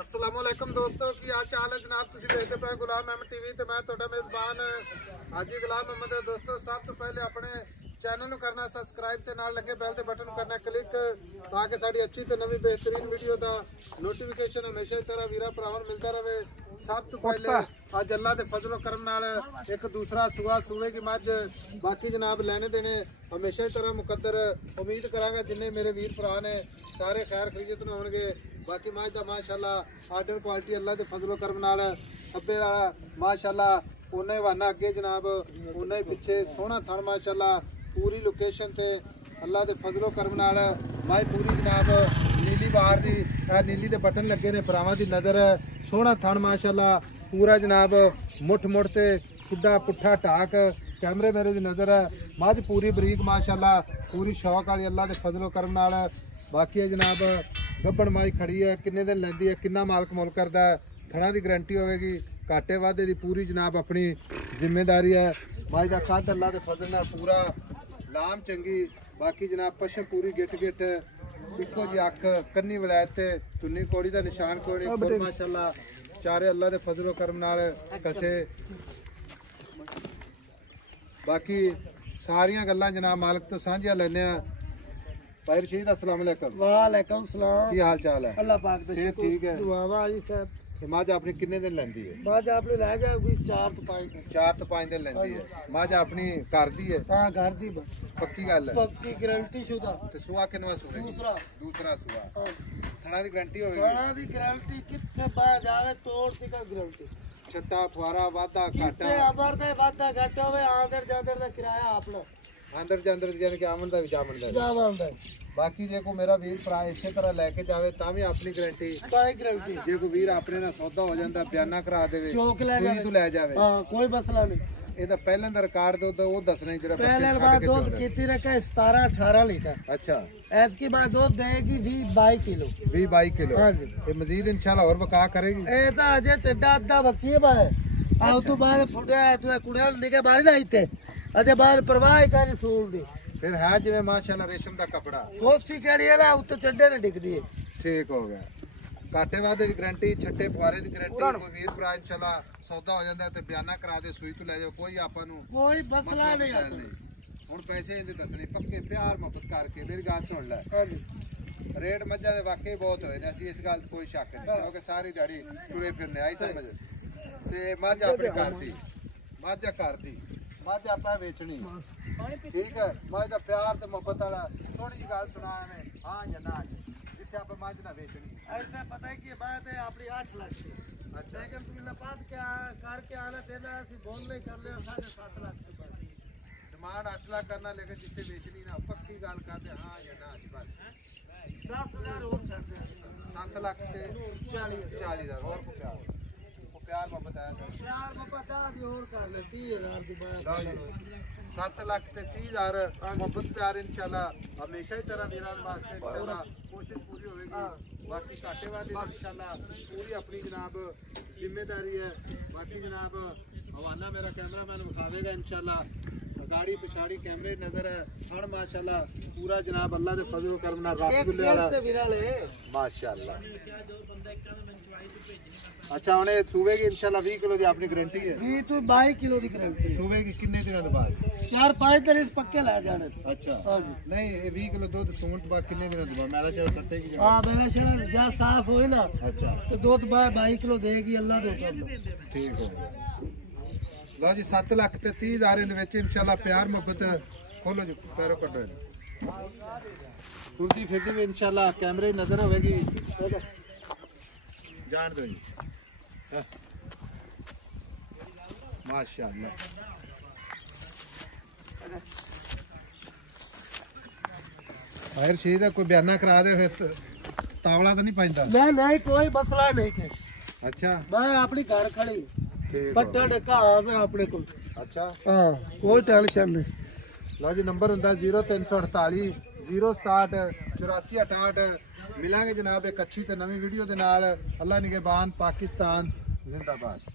अस्सलामुअलैकुम दोस्तों की हाल चाल है जनाब। तुम देखते पे गुलाम अहमद टीवी ते मैं तुहाडा मेज़बान हाजी गुलाम अहमद है। दोस्तों सब तो पहले अपने चैनल करना सबसक्राइब ते नाल लगे बैल दे बटन करना क्लिक ताकि साड़ी अच्छी ते नवी बेहतरीन वीडियो दा नोटिफिकेशन हमेशा इस तरह वीरा भरावां मिलता रहे। सब तो पहले अज अल्लाह के फजलो करम नाल एक दूसरा सुआ सूए की मझ बाकी जनाब लेने देने हमेशा ही तरह मुकद्दर। उम्मीद करांगा जिन्ने मेरे वीर भरा ने सारे खैर खरीदत न होणगे। बाकी मझ दा माशाअल्लाह आर्डर क्वालिटी अल्लाह के फजलो करम नाल खब्बे वाला माशाअल्लाह उन्ना ही वाना अगे जनाब उन्ना ही पिछे सोहना थण माशाअल्लाह पूरी लोकेशन ते अल्लाह के फजलो करम नाल माई पूरी जनाब नीली बाहर दी नीली दे बटन लगे ने भरावां दी नज़र सोहना थण माशाअल्लाह पूरा जनाब मुठ मुठ ते खुड्डा पुट्ठा टाक कैमरे मेरे दी नज़र है। मझ पूरी बरीक माशाअल्लाह पूरी शौक वाली अल्लाह के फजलो करम नाल। बाकी जनाब गब्बड़ माई खड़ी है किन्ने दिन लैंदी है किन्ना मालक मुल करदा है थणा दी गारंटी होगी घाटे वाधे दी पूरी जनाब अपनी जिम्मेदारी है। माई दा कद अल्लाह के फजल नाल पूरा लाम चंगी। बाकी जनाब पशम पूरी गिट गिट इको जी अख कन्नी वलैत ते तुन्नी कोड़ी दा निशान कोड़ी खुद माशाअल्लाह चारे अल्लाह के फजलो करम नाल कसे। बाकी सारियां गल्लां जनाब मालक तो सांझियां लैने आ। भाई रशीद अस्सलाम वालेकुम। वालेकुम सलाम। की हाल चाल है? अल्लाह पाक दी सेहत ठीक है? दुआवा जी साहब। मझ अपनी किन्ने दिन लैंदी है? मझ आपने ले जाएगी 4 तो 5 दिन। 4 तो 5 दिन लैंदी है। मझ अपनी घर दी है? हां घर दी पक्की गल है? पक्की गारंटी शुदा। ते सुआ किनवा सुआ? दूसरा सुआ। थणा दी गारंटी होगी? थणा दी गारंटी कितने बाहर जावे तोड़ दी का गारंटी। छट्टा फुआरा वादा घाटा किसे अबर दे वादा घाटा होवे आंदर जांदर दा किराया आपना आंदर जांदर यानी कि आमन दा जामन दा जावन दा। बाकी जे को मेरा वीर भरा इसे तरह लेके जावे ता भी अपनी गारंटी कोई गारंटी जे को वीर अपने ना सौदा हो जांदा बयाना करा देवे चौक ले जावे तू ले जावे हां कोई मसला नहीं। ਇਹਦਾ ਪਹਿਲਾਂ ਦਾ ਰਿਕਾਰਡ ਦੁੱਧ ਉਹ ਦੱਸਣਾ ਜਿਹੜਾ पहले बार दूध कितनी रखा 17 18 लीटर। अच्छा ऐत की बाद दूध देगी 20 22 किलो 20 22 किलो। हां जी ये मजीद इंशाल्लाह और बका करेगी। ए तो अजय चड्डा अद्धा बकी है बाय आओ तो बाद फुटे तो कुड़िया निके बारी ना आते अजय बाहर परवाह कर सूल दी फिर है जिਵੇਂ माशाल्लाह रेशम ਦਾ कपड़ा कोसी केड़ी है उत्ते चड्डे ने डिगदी है। ठीक हो गया। घाटे वादे की गारंटी छट्टे फुआरे की गारंटी कोई वीर भरा इंशाल्लाह सौदा हो जाता है तो बयाना करा दे सुई तो ले जाओ कोई आपां नू कोई मसला नहीं। हुण पैसे इंदे दसने पक्के प्यार मोहब्बत करके मेरी गल सुन ले। हां जी रेट मज्जां दे वाकई बहुत होए ने असि इस गल कोई शक नहीं क्योंकि सारी दिहाड़ी तुरे फिरने आई समझ ते मझ अपनी घर दी मझ आपां वेचनी ठीक है। मझ दा प्यार ते मोहब्बत वाला सोहनी जी गल सुना मैं हां या ना जिथे आप मझ ना बेचनी ऐसा पता है कि बात है अपनी 8 लाख की। अच्छा लेकिन तुम लपात क्या करके आना देना ऐसी बोल नहीं कर ले 7.5 लाख के बाद डिमांड 8 लाख करना लेकिन जिथे बेचनी ना पक्की गल कर दे हां या ना बस 10,000 और छड़ दे 7 लाख ते 40,000 और को प्यार मोहब्बत आया प्यार मोहब्बत आदि और कर ले 30,000 की बात 7 लाख ते 30,000 मोहब्बत प्यार इंशाल्लाह हमेशा ही तरह मेरा वास्ते इंशाल्लाह कोशिश पूरी होगी। बाकी घाटे वादे इंशाल्लाह पूरी अपनी जनाब जिम्मेदारी है। बाकी जनाब हवाना मेरा कैमरामैन दिखावेगा इंशाल्लाह गाड़ी पिछाड़ी कैमरे नजर है हर माशाल्लाह पूरा जनाब अल्लाह दे फजल करम नाल रसगुल्ले वाला माशाल्लाह। अच्छा हुणे सूबे की इंशाल्लाह 20 किलो दी अपनी गारंटी है। 20 तो 22 किलो दी गारंटी सूबे की कितने दिनों के बाद 4-5 दिन इस पक्के ला जाने। अच्छा हां जी नहीं ये 20 किलो दूध सूंट बाद कितने दिनों के बाद मेरा चढ़ सट्टे की हां मेरा चढ़ जा साफ होए ना। अच्छा तो दूध 22 किलो देगी अल्लाह दे हुक्म। ठीक हो गया। लो जी 7 लाख ते 30,000 दे विच इंशाल्लाह प्यार मोहब्बत खोलो जी पैरों कड्डो तुरती फिरती भी इंशाल्लाह कैमरे नजर होगी जान दो जी माशाअल्लाह। फायर शीद है कोई बयाना करा दे फिर तावला तो नहीं पैंदा? नहीं कोई मसला नहीं के। अच्छा मैं अपनी घर खड़ी पट्टा डका है अपने को। अच्छा हां कोई टेंशन नहीं। लो जी नंबर हुंदा 0348 067 8468 मिलांगे जनाब एक अच्छी ते नवी वीडियो दे नाल। अल्लाह निगहबान पाकिस्तान जिंदाबाद।